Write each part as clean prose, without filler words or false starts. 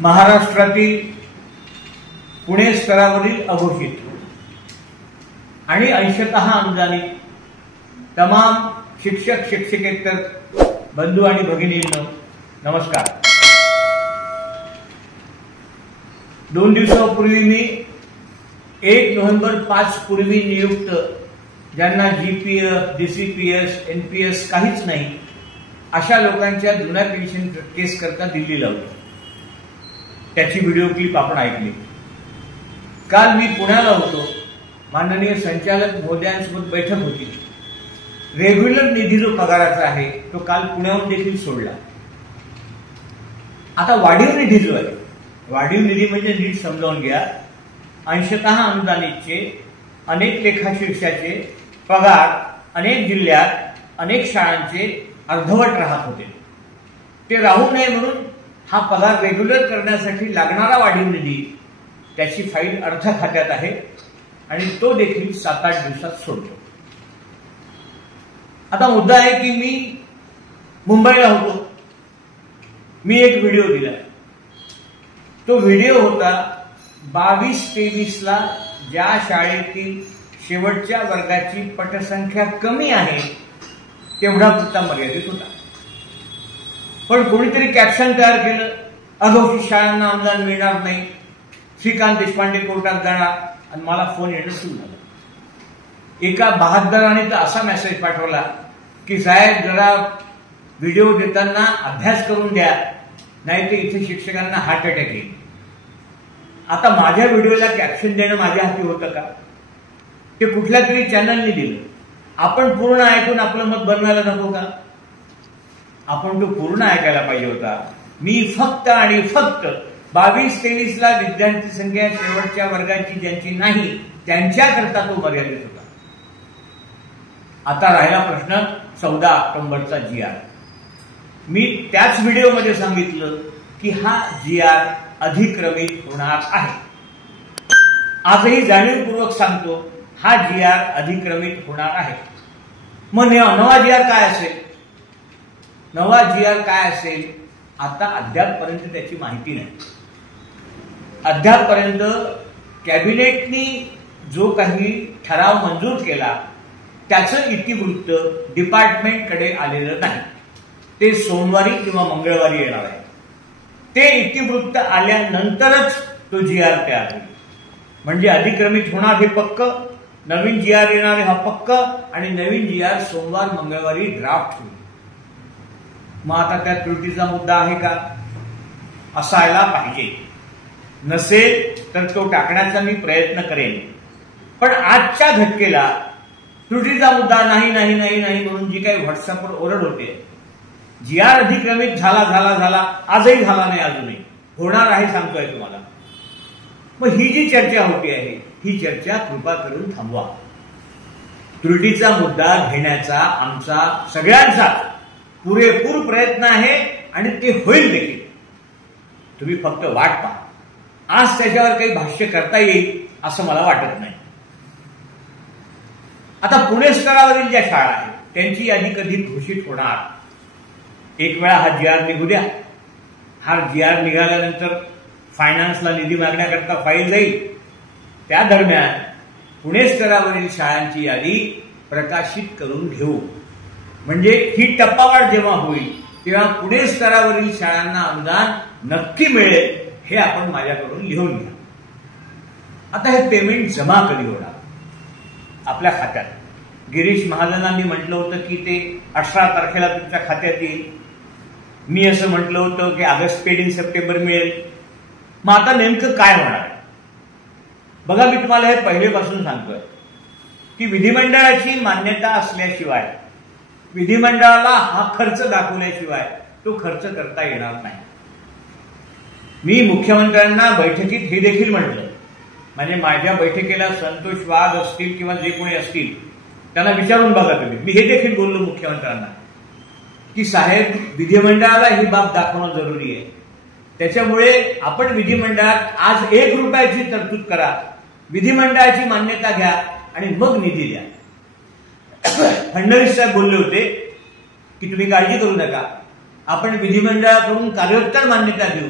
महाराष्ट्रातील पुणे स्तरावरील अघोषित आणि अंशतः अनुदानित तमाम शिक्षक शिक्षकेतर बंधू आणि भगिनींनो नमस्कार। 2 दिवसांपूर्वी मी 1 नोव्हेंबर 5 पूर्वी नियुक्त ज्यांना जीपीएफ, डीसीपीएस, एनपीएस काहीच नाही अशा लोकांच्या जुन्या पेन्शन केस करता दिल्लीला होतो। त्याची व्हिडिओ क्लिप आपण ऐकली। काल मी पुण्याला होतो, माननीय संचालक महोदयांसोबत बैठक होती। रेग्युलर निधी जो पगाराचा आहे तो काल पुण्याहून देखील सोडला। आता वाढीव निधी जो आहे, वाढीव निधी म्हणजे नीट समजावून घ्या, अंशतः अनुदानितचे अनेक लेखाशीर्षाचे पगार अनेक जिल्ह्यात अनेक शाळांचे अर्धवट राहत होते। ते राहू नये म्हणून हा पगार रेग्युलर करण्यासाठी लागणारा वाढीव निधी त्याची फाईल अर्थ खात्यात आहे आणि तो देखील 7-8 दिवसात सोडतो। आता मुद्दा आहे की मी मुंबईला होतो, मी एक व्हिडिओ दिला। तो व्हिडिओ होता 22-23 ला ज्या शाळेतील शेवटच्या वर्गाची पटसंख्या कमी आहे तेवढा पुरता मर्यादित होता। पण कोणीतरी कॅप्शन तयार केलं, अघोषित शाळांना अनुदान मिळणार नाही, श्रीकांत देशपांडे कोर्टात जाणार, आणि मला फोन येणं सुरू झालं। एका बहादराने तर असा मेसेज पाठवला की साहेब जरा व्हिडिओ देताना अभ्यास करून द्या, नाही तर इथे शिक्षकांना हार्ट अटॅक येईल। आता माझ्या व्हिडिओला कॅप्शन देणं माझ्या हाती होतं का? ते कुठल्या तरी चॅनलने दिलं। आपण पूर्ण ऐकून आपलं मत बनवायला नको का? आपण तो पूर्ण ऐकायला पाहिजे होता। मी फक्त आणि फक्त 22-23 ला विद्यार्थी संख्या शेवटच्या वर्गाची ज्यांची नाही त्यांच्याकरता तो मर्यादित होता। आता राहिला प्रश्न 14 ऑक्टोबरचा GR। मी त्याच व्हिडिओमध्ये सांगितलं की हा GR अधिक्रमित होणार आहे। आजही जाणीवपूर्वक सांगतो, हा GR अधिक्रमित होणार आहे। मग नवा GR काय असेल? नवा GR काय असेल आता अद्यापपर्यंत त्याची माहिती नाही। अद्यापपर्यंत कॅबिनेटनी जो काही ठराव मंजूर केला त्याचं इतिवृत्त डिपार्टमेंटकडे आलेलं नाही। ते सोमवारी किंवा मंगळवारी येणार आहे। ते इतिवृत्त आल्यानंतरच तो GR तयार होईल। म्हणजे अधिक्रमित होणार हे पक्क, नवीन GR येणार हा पक्क, आणि नवीन GR सोमवार मंगळवारी ड्राफ्ट होईल। मग आता त्या त्रुटीचा मुद्दा आहे का? असायला पाहिजे, नसेल तर तो टाकण्याचा मी प्रयत्न करेन। पण आजच्या घटकेला त्रुटीचा मुद्दा नाही नाही नाही नाही म्हणून जी काही व्हॉट्सअपवर ओरड होते, GR अधिक्रमित झाला आजही झाला नाही, अजूनही होणार आहे सांगतोय तुम्हाला। मग ही जी चर्चा होती आहे ही चर्चा कृपा करून थांबवा। त्रुटीचा मुद्दा घेण्याचा आमचा सगळ्यांचा पुरेपूर प्रयत्न आहे आणि ते होईल देखील। तुम्ही फक्त वाट पहा। आज त्याच्यावर काही भाष्य करता येईल असं मला वाटत नाही। आता पुणे स्तरावरील ज्या शाळा आहेत त्यांची यादी कधी घोषित होणार? एक वेळा हा GR निघू द्या। हा GR निघाल्यानंतर फायनान्सला निधी मागण्याकरता फाईल जाईल। त्या दरम्यान पुणे स्तरावरील शाळांची यादी प्रकाशित करून घेऊ। म्हणजे ही टप्पावाढ जेव्हा होईल तेव्हा पुणे स्तरावरील शाळांना अनुदान नक्की मिळेल हे आपण माझ्याकडून लिहून घ्या। आता हे पेमेंट जमा कधी होणार आपल्या खात्यात? गिरीश महाजनांनी म्हटलं होतं की ते 18 तारखेला तुमच्या खात्यात येईल। मी असं म्हटलं होतं की ऑगस्ट पेड इन सप्टेंबर मिळेल। मग आता नेमकं काय होणार? बघा, मी तुम्हाला हे पहिलेपासून सांगतोय की विधिमंडळाची मान्यता असल्याशिवाय, विधिमंडळाला हा खर्च दाखवल्याशिवाय तो खर्च करता येणार नाही। मी मुख्यमंत्र्यांना बैठकीत हे देखील म्हटलं, म्हणजे माझ्या बैठकीला संतोष वाघ असतील किंवा जे कोणी असतील त्यांना विचारून बघा तुम्ही। मी हे देखील बोललो मुख्यमंत्र्यांना की साहेब विधिमंडळाला ही बाब दाखवणं जरुरी आहे। त्याच्यामुळे आपण विधिमंडळात आज 1 रुपयाची तरतूद करा, विधिमंडळाची मान्यता घ्या आणि मग निधी द्या। फडणवीस साहेब बोलले होते की तुम्ही काळजी करू नका, आपण विधिमंडळाकडून कार्योत्तर मान्यता देऊ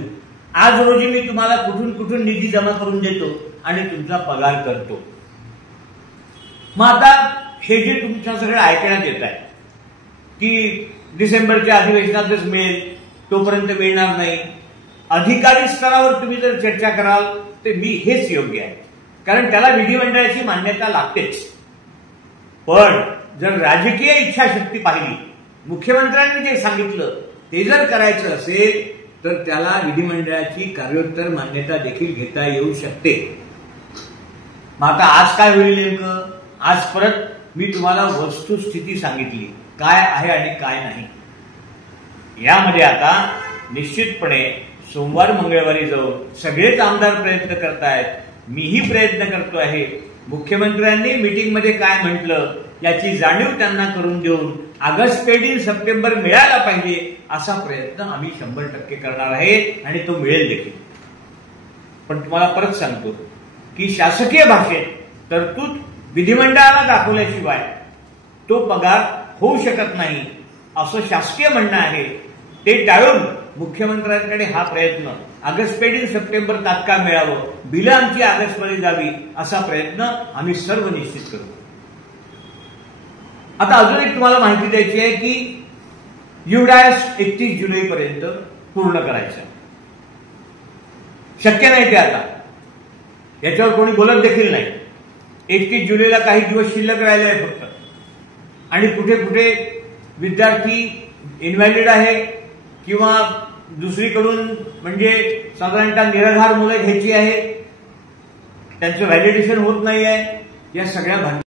आज रोजी मी तुम्हाला कुठून कुठून निधी जमा करून देतो आणि तुमचा पगार करतो. मग आता हे जे तुमच्या सगळं ऐकण्यात येत आहे की डिसेंबरच्या अधिवेशनातच मिळेल, तोपर्यंत मिळणार नाही, अधिकारी स्तरावर तुम्ही जर चर्चा कराल तर मी हेच योग्य आहे, कारण त्याला विधिमंडळाची मान्यता लागतेच. पण जर राजकीय इच्छाशक्ती पाहिली, मुख्यमंत्र्यांनी जे सांगितलं ते जर करायचं असेल तर त्याला विधिमंडळाची कार्योत्तर मान्यता देखील घेता येऊ शकते. मग आता आज काय होईल नेमकं? आज परत मी तुम्हाला वस्तुस्थिती सांगितली काय आहे आणि काय नाही. यामध्ये आता निश्चितपणे सोमवार मंगळवारी जाऊन सगळेच आमदार प्रयत्न करतायत, मीही प्रयत्न करतो आहे. मुख्यमंत्र्यांनी मीटिंगमध्ये काय म्हटलं याची जाणीव त्यांना करून देऊन ऑगस्ट पेड इन सप्टेंबर मिळायला पाहिजे असा प्रयत्न आम्ही 100% करणार आहे आणि तो मिळेल देखील. पण तुम्हाला परत सांगतो की शासकीय भाषेत तरतूद विधिमंडळाला दाखवल्याशिवाय तो पगार होऊ शकत नाही असं शासकीय म्हणणं आहे. ते टाळून मुख्यमंत्र्यांकडे हा प्रयत्न ऑगस्ट पेड इन सप्टेंबर तात्काळ मिळावं, बिलं आमची ऑगस्टमध्ये जावी असा प्रयत्न आम्ही सर्व निश्चित करू. आता अजून एक तुम्हाला माहिती द्यायची आहे की युडायस 31 जुलैपर्यंत पूर्ण करायचं. शक्य नाही ते आता, याच्यावर कोणी बोलत देखील नाही. 31 जुलैला काही दिवस शिल्लक राहिले आहे फक्त, आणि कुठे कुठे विद्यार्थी इनव्हॅलिड आहे किंवा दुसरीकडून म्हणजे साधारणतः निराधार मुलं घ्यायची आहे, त्यांचं व्हॅलिडेशन होत नाही आहे. या सगळ्या